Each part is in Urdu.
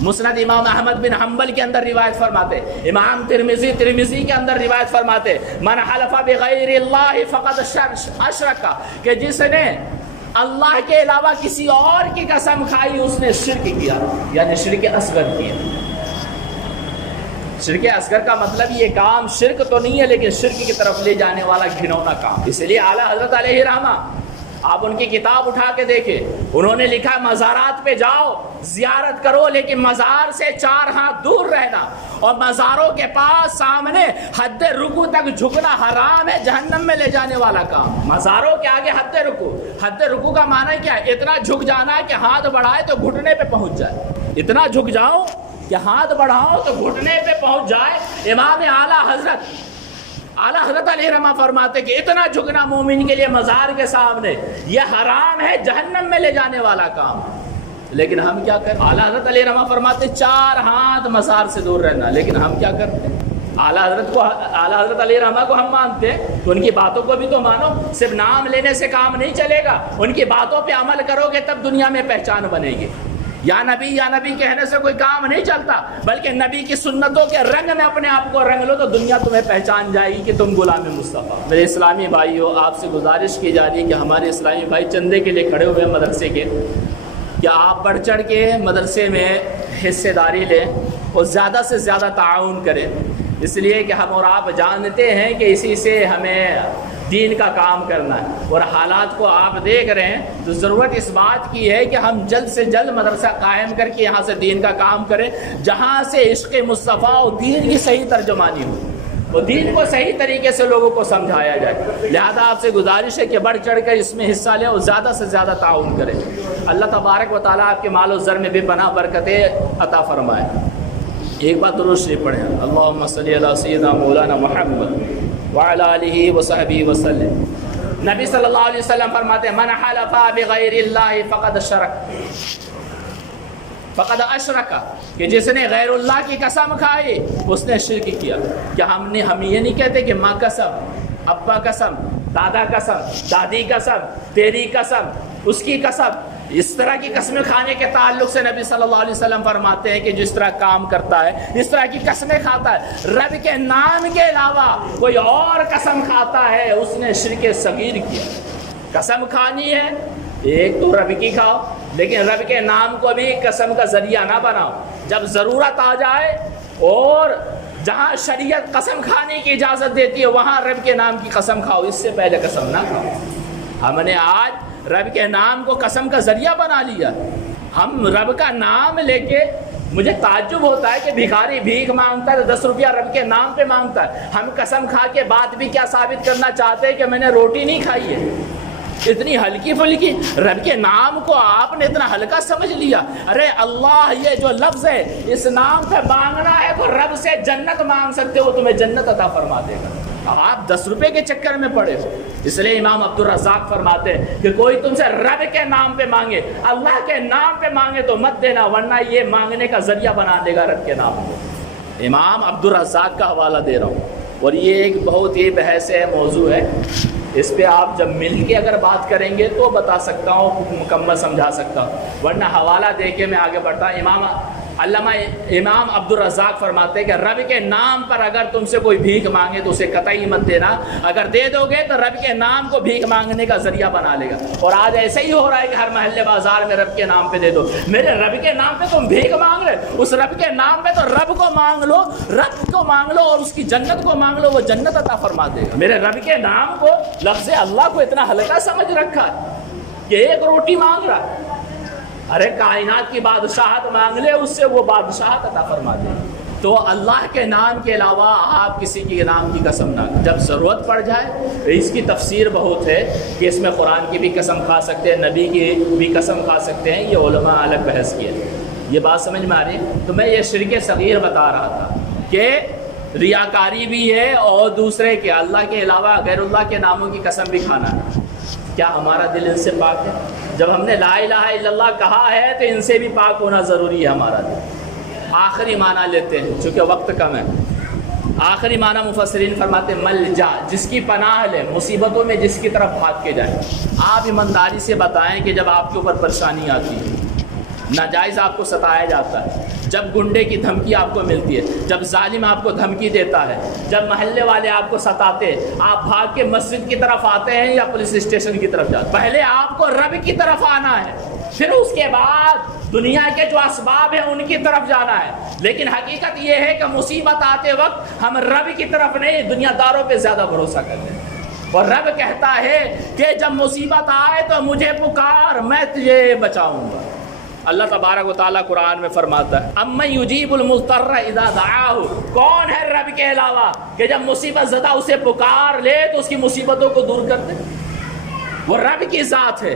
مسند امام احمد بن حنبل کے اندر روایت فرماتے، امام ترمذی کے اندر روایت فرماتے، من حلف بغیر اللہ فقد اشرک، کہ جس نے اللہ کے علاوہ کسی اور کی قسم کھائی اس نے شرک کیا، یعنی شرک اصغر کیا۔ شرک اصغر کا مطلب یہ کام شرک تو نہیں ہے لیکن شرک کی طرف لے جانے والا گھنونا کام۔ اس لیے اعلیٰ حضرت علیہ رحمہ، آپ ان کی کتاب اٹھا کے دیکھیں، انہوں نے لکھا مزارات پہ جاؤ زیارت کرو لیکن مزار سے 4 ہاتھ دور رہنا، اور مزاروں کے پاس سامنے حد رکوع تک جھکنا حرام ہے، جہنم میں لے جانے والا کام۔ مزاروں کے آگے حد رکوع، حد رکوع کا معنی کیا ہے؟ اتنا جھک جانا ہے کہ ہاتھ بڑھائے تو گھٹنے پہ پہنچ جائے، اتنا جھک جاؤ کہ ہاتھ بڑھاؤ تو گھٹنے پہ پہنچ جائے۔ امام اعلیٰ حضرت علیہ رحمہ فرماتے کہ اتنا جھکنا مومن کے لیے مزار کے سامنے یہ حرام ہے، جہنم میں لے جانے والا کام۔ لیکن ہم کیا کریں؟ اعلیٰ حضرت علیہ رحمہ فرماتے 4 ہاتھ مزار سے دور رہنا، لیکن ہم کیا کرتے ہیں؟ اعلیٰ حضرت علیہ رحمہ کو ہم مانتے ہیں تو ان کی باتوں کو بھی تو مانو، صرف نام لینے سے کام نہیں چلے گا، ان کی باتوں پہ عمل کرو گے تب دنیا میں پہچان بنے گی۔ یا نبی کہنے سے کوئی کام نہیں چلتا، بلکہ نبی کی سنتوں کے رنگ میں اپنے آپ کو رنگ لو تو دنیا تمہیں پہچان جائے گی کہ تم غلام مصطفیٰ۔ میرے اسلامی بھائیوں، آپ سے گزارش کی جا رہی ہے کہ ہمارے اسلامی بھائی چندے کے لیے کھڑے ہوئے ہیں مدرسے کے، کیا آپ بڑھ چڑھ کے مدرسے میں حصے داری لیں اور زیادہ سے زیادہ تعاون کریں، اس لیے کہ ہم اور آپ جانتے ہیں کہ اسی سے ہمیں دین کا کام کرنا ہے، اور حالات کو آپ دیکھ رہے ہیں تو ضرورت اس بات کی ہے کہ ہم جلد سے جلد مدرسہ قائم کر کے یہاں سے دین کا کام کریں، جہاں سے عشق مصطفیٰ اور دین کی صحیح ترجمانی ہو، اور دین کو صحیح طریقے سے لوگوں کو سمجھایا جائے۔ لہذا آپ سے گزارش ہے کہ بڑھ چڑھ کر اس میں حصہ لیں اور زیادہ سے زیادہ تعاون کریں۔ اللہ تبارک و تعالیٰ آپ کے مال و زر میں بھی پناہ برکتیں عطا فرمائے۔ ایک بات درود شریف پڑھیں، اللہم صلی علی سیدنا مولانا محمد وعلی آلہ وصحبہ وسلم۔ نبی صلی اللہ علیہ وسلم فرماتے ہیں من حلف بغیر اللہ فقد اشرک، کہ جس نے غیر اللہ کی قسم کھائی اس نے شرک کیا۔ کیا ہم یہ نہیں کہتے کہ ماں قسم، ابا قسم، دادا قسم، دادی قسم، تیری قسم، اس کی قسم، اس طرح کی قسمیں کھانے کے تعلق سے نبی صلی اللہ علیہ وسلم فرماتے ہیں کہ جس طرح کام کرتا ہے، اس طرح کی قسمیں کھاتا ہے، رب کے نام کے علاوہ کوئی اور قسم کھاتا ہے، اس نے شرک صغیر کیا۔ قسم کھانی ہے ایک تو رب کی کھاؤ، لیکن رب کے نام کو بھی قسم کا ذریعہ نہ بناؤ۔ جب ضرورت آ جائے اور جہاں شریعت قسم کھانے کی اجازت دیتی ہے وہاں رب کے نام کی قسم کھاؤ، اس سے پہلے قسم نہ کھاؤ۔ ہم نے آج رب کے نام کو قسم کا ذریعہ بنا لیا۔ ہم رب کا نام لے کے، مجھے تعجب ہوتا ہے کہ بھیکاری بھیک مانگتا ہے 10 روپیہ رب کے نام پہ مانگتا ہے، ہم قسم کھا کے بات بھی کیا ثابت کرنا چاہتے ہیں کہ میں نے روٹی نہیں کھائی ہے۔ اتنی ہلکی پھلکی رب کے نام کو آپ نے اتنا ہلکا سمجھ لیا۔ ارے اللہ یہ جو لفظ ہے اس نام پہ مانگنا ہے تو رب سے جنت مانگ سکتے ہو، تمہیں جنت عطا فرما دے گا۔ آپ 10 روپے کے چکر میں پڑے ہو۔ اس لیے امام عبدالرزاق فرماتے ہیں کہ کوئی تم سے رب کے نام پہ مانگے، اللہ کے نام پہ مانگے تو مت دینا، ورنہ یہ مانگنے کا ذریعہ بنا دے گا رب کے نام کو۔ امام عبدالرزاق کا حوالہ دے رہا ہوں، اور یہ ایک بہت ہی بحث ہے، موضوع ہے، اس پہ آپ جب مل کے اگر بات کریں گے تو بتا سکتا ہوں، مکمل سمجھا سکتا ہوں، ورنہ حوالہ دے کے میں آگے بڑھتا ہوں۔ امام عبدالرزاق فرماتے ہیں کہ رب کے نام پر اگر تم سے کوئی بھیک مانگے تو اسے قطعی مت دینا، اگر دے دو گے تو رب کے نام کو بھیک مانگنے کا ذریعہ بنا لے گا۔ اور آج ایسا ہی ہو رہا ہے کہ ہر محلے بازار میں رب کے نام پہ دے دو، میرے رب کے نام پہ تم بھیک مانگ رہے، اس رب کے نام پہ تو رب کو مانگ لو، رب کو مانگ لو اور اس کی جنت کو مانگ لو، وہ جنت عطا فرما دے گا۔ میرے رب کے نام کو، لفظ اللہ کو اتنا ہلکا سمجھ رکھا ہے کہ ایک روٹی مانگ رہا ہے، ارے کائنات کی بادشاہت مانگ لے، اس سے وہ بادشاہت عطا فرما دے۔ تو اللہ کے نام کے علاوہ آپ کسی کے نام کی قسم نہ، جب ضرورت پڑ جائے، اس کی تفسیر بہت ہے کہ اس میں قرآن کی بھی قسم کھا سکتے ہیں، نبی کی بھی قسم کھا سکتے ہیں، یہ علماء الگ بحث کی ہے۔ یہ بات سمجھ میں آ رہی ہے؟ تو میں یہ شرک صغیر بتا رہا تھا کہ ریاکاری بھی ہے اور دوسرے کے اللہ کے علاوہ غیر اللہ کے ناموں کی قسم بھی کھانا ہے۔ کیا ہمارا دل ان سے پاک ہے؟ جب ہم نے لا الہ الا اللہ کہا ہے تو ان سے بھی پاک ہونا ضروری ہے ہمارا دل۔ آخری معنی لیتے ہیں چونکہ وقت کم ہے۔ آخری معنی مفسرین فرماتے ہیں ملجا، جس کی پناہ لے، مصیبتوں میں جس کی طرف بھاگ کے جائیں۔ آپ ایمانداری سے بتائیں کہ جب آپ کے اوپر پریشانی آتی ہے، ناجائز آپ کو ستایا جاتا ہے، جب گنڈے کی دھمکی آپ کو ملتی ہے، جب ظالم آپ کو دھمکی دیتا ہے، جب محلے والے آپ کو ستاتے ہیں، آپ بھاگ کے مسجد کی طرف آتے ہیں یا پولیس اسٹیشن کی طرف جاتے ہیں؟ پہلے آپ کو رب کی طرف آنا ہے، پھر اس کے بعد دنیا کے جو اسباب ہیں ان کی طرف جانا ہے۔ لیکن حقیقت یہ ہے کہ مصیبت آتے وقت ہم رب کی طرف نہیں، دنیا داروں پہ زیادہ بھروسہ کرتے ہیں۔ اور رب کہتا ہے کہ جب مصیبت آئے تو مجھے پکار، میں تجھے بچاؤں گا۔ اللہ تبارک و تعالیٰ قرآن میں فرماتا ہے امن یجیب المضطر اذا دعاہ، کون ہے رب کے علاوہ کہ جب مصیبت زدہ اسے پکار لے تو اس کی مصیبتوں کو دور کر دے؟ وہ رب کی ذات ہے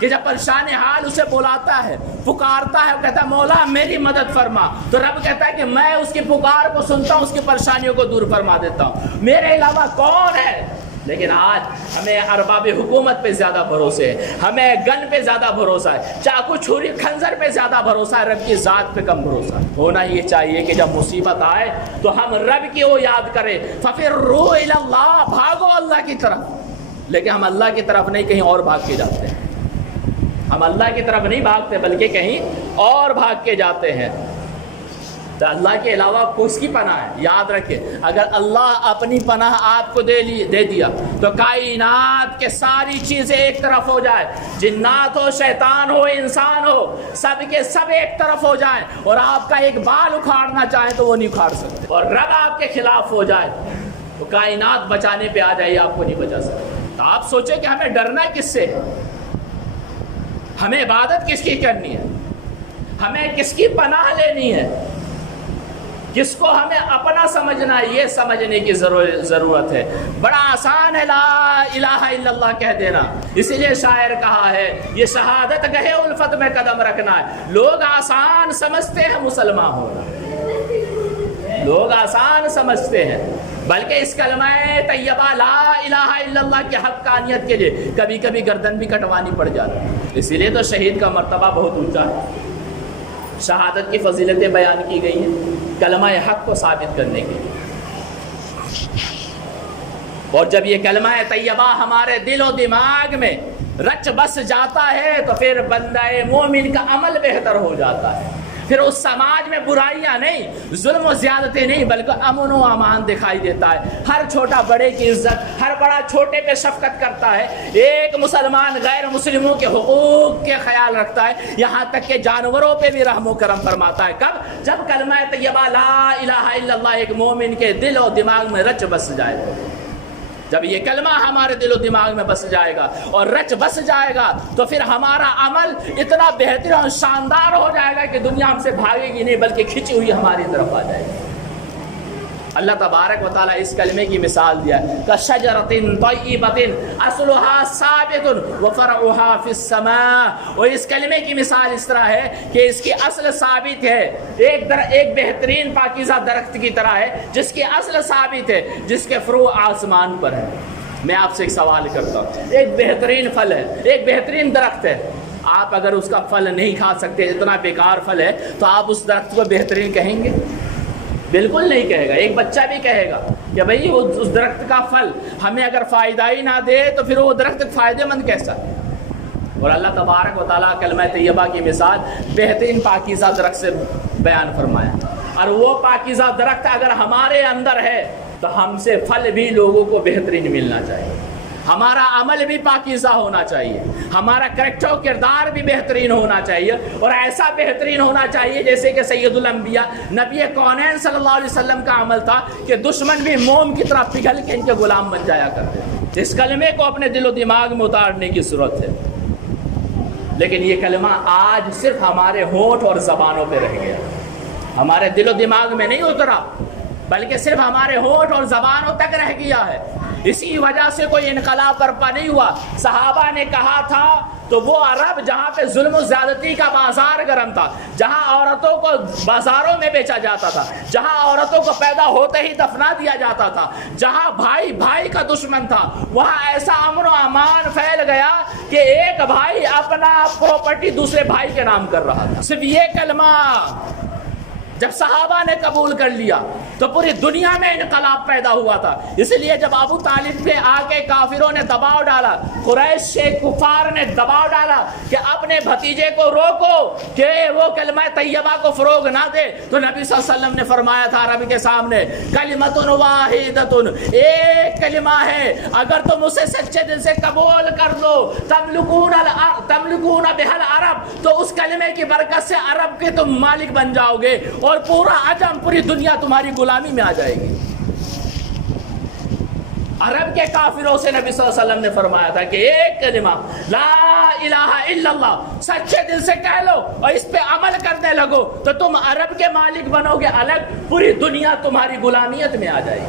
کہ جب پریشان حال اسے بلاتا ہے، پکارتا ہے، کہتا ہے مولا میری مدد فرما، تو رب کہتا ہے کہ میں اس کی پکار کو سنتا ہوں، اس کی پریشانیوں کو دور فرما دیتا ہوں، میرے علاوہ کون ہے؟ لیکن آج ہمیں ارباب حکومت پہ زیادہ بھروسے ہے، ہمیں گن پہ زیادہ بھروسہ ہے، چاقو چھری خنجر پہ زیادہ بھروسہ ہے، رب کی ذات پہ کم بھروسہ ہے۔ ہونا یہ چاہیے کہ جب مصیبت آئے تو ہم رب کی وہ یاد کریں، فَفِرُّوا إِلَى اللَّهِ، بھاگو اللہ کی طرف۔ لیکن ہم اللہ کی طرف نہیں، کہیں اور بھاگ کے جاتے ہیں۔ ہم اللہ کی طرف نہیں بھاگتے بلکہ کہیں اور بھاگ کے جاتے ہیں۔ تو اللہ کے علاوہ کس کی پناہ ہے؟ یاد رکھیں، اگر اللہ اپنی پناہ آپ کو دے دیا تو کائنات کے ساری چیزیں ایک طرف ہو جائے، جنات ہو، شیطان ہو، انسان ہو، سب کے سب ایک طرف ہو جائیں، اور آپ کا ایک بال اکھاڑنا چاہیں تو وہ نہیں اکھاڑ سکتے، اور رب آپ کے خلاف ہو جائے تو کائنات بچانے پہ آ جائے، آپ کو نہیں بچا سکتے۔ تو آپ سوچیں کہ ہمیں ڈرنا کس سے ہے؟ ہمیں عبادت کس کی کرنی ہے؟ ہمیں کس کی پناہ لینی ہے؟ کس کو ہمیں اپنا سمجھنا ہے؟ یہ سمجھنے کی ضرورت ہے۔ بڑا آسان ہے لا الہ الا اللہ کہہ دینا، اسی لیے شاعر کہا ہے یہ شہادت گہے الفت میں قدم رکھنا ہے۔ لوگ آسان سمجھتے ہیں مسلمان ہونا، لوگ آسان سمجھتے ہیں، بلکہ اس کلمہ طیبہ لا الہ الا اللہ کی حقانیت کے لیے کبھی کبھی گردن بھی کٹوانی پڑ جاتی ہے۔ اسی لیے تو شہید کا مرتبہ بہت اونچا ہے، شہادت کی فضیلتیں بیان کی گئی ہیں کلمہ حق کو ثابت کرنے کے لیے۔ اور جب یہ کلمہ طیبہ ہمارے دل و دماغ میں رچ بس جاتا ہے تو پھر بندہ مومن کا عمل بہتر ہو جاتا ہے، پھر اس سماج میں برائیاں نہیں، ظلم و زیادتی نہیں، بلکہ امن و امان دکھائی دیتا ہے۔ ہر چھوٹا بڑے کی عزت، ہر بڑا چھوٹے پہ شفقت کرتا ہے، ایک مسلمان غیر مسلموں کے حقوق کے خیال رکھتا ہے، یہاں تک کہ جانوروں پہ بھی رحم و کرم فرماتا ہے۔ کب؟ جب کلمہ طیبہ لا الہ الا اللہ ایک مومن کے دل و دماغ میں رچ بس جائے، جب یہ کلمہ ہمارے دل و دماغ میں بس جائے گا اور رچ بس جائے گا تو پھر ہمارا عمل اتنا بہتر اور شاندار ہو جائے گا کہ دنیا ہم سے بھاگے گی نہیں بلکہ کھنچی ہوئی ہماری طرف آ جائے گی۔ اللہ تبارک و تعالیٰ اس کلمے کی مثال دیا ہے کَشَجَرَةٍ طَيِّبَةٍ أَصْلُهَا ثَابِتٌ وَفَرْعُهَا فِي السَّمَاءِ، اور اس کلمے کی مثال اس طرح ہے کہ اس کی اصل ثابت ہے، ایک بہترین پاکیزہ درخت کی طرح ہے جس کی اصل ثابت ہے، جس کے فروع آسمان پر ہے۔ میں آپ سے ایک سوال کرتا ہوں، ایک بہترین پھل ہے، ایک بہترین درخت ہے، آپ اگر اس کا پھل نہیں کھا سکتے، اتنا بیکار پھل ہے، تو آپ اس درخت کو بہترین کہیں گے؟ بالکل نہیں کہے گا۔ ایک بچہ بھی کہے گا کہ بھئی اس درخت کا پھل ہمیں اگر فائدہ ہی نہ دے تو پھر وہ درخت فائدہ مند کیسا ہے؟ اور اللہ تبارک و تعالیٰ کلمہ طیبہ کی مثال بہترین پاکیزہ درخت سے بیان فرمایا، اور وہ پاکیزہ درخت اگر ہمارے اندر ہے تو ہم سے پھل بھی لوگوں کو بہترین ملنا چاہیے، ہمارا عمل بھی پاکیزہ ہونا چاہیے، ہمارا کریکٹر و کردار بھی بہترین ہونا چاہیے، اور ایسا بہترین ہونا چاہیے جیسے کہ سید الانبیاء نبی کونین صلی اللہ علیہ وسلم کا عمل تھا کہ دشمن بھی موم کی طرح پگھل کے ان کے غلام بن جایا کرتے۔ اس کلمے کو اپنے دل و دماغ میں اتارنے کی ضرورت ہے، لیکن یہ کلمہ آج صرف ہمارے ہونٹ اور زبانوں پہ رہ گیا، ہمارے دل و دماغ میں نہیں اترا بلکہ صرف ہمارے ہونٹ اور زبانوں تک رہ گیا ہے۔ اسی وجہ سے کوئی انقلاب برپا نہیں ہوا۔ صحابہ نے کہا تھا تو وہ عرب جہاں پہ ظلم و زیادتی کا بازار گرم تھا، جہاں عورتوں کو بازاروں میں بیچا جاتا تھا، جہاں عورتوں کو پیدا ہوتے ہی دفنا دیا جاتا تھا، جہاں بھائی بھائی کا دشمن تھا، وہاں ایسا امن و امان پھیل گیا کہ ایک بھائی اپنا پراپرٹی دوسرے بھائی کے نام کر رہا تھا۔ صرف یہ کلمہ جب صحابہ نے قبول کر لیا تو پوری دنیا میں انقلاب پیدا ہوا تھا. اس لیے جب ابو طالب پہ آ کے کافروں نے دباؤ ڈالا، قریش سے کفار نے دباؤ ڈالا کہ اپنے بھتیجے کو روکو کہ وہ کلمہ طیبہ کو فروغ نہ دے، تو نبی صلی اللہ علیہ وسلم نے فرمایا تھا عرب کے سامنے کلمۃ واحدۃ، ایک کلمہ ہے، اگر تم اسے سچے دل سے قبول کر لو تملکون بہل عرب، تو اس کلمے کی برکت سے عرب کے تم مالک بن جاؤ گے اور پورا عجم، پوری دنیا تمہاری غلامی میں آ جائے گی. عرب کے کافروں سے نبی صلی اللہ علیہ وسلم نے فرمایا تھا کہ ایک کلمہ لا الہ الا اللہ سچے دل سے کہہ لو اور اس پہ عمل کرنے لگو تو تم عرب کے مالک بنو گے الگ، پوری دنیا تمہاری غلامیت میں آ جائے گی.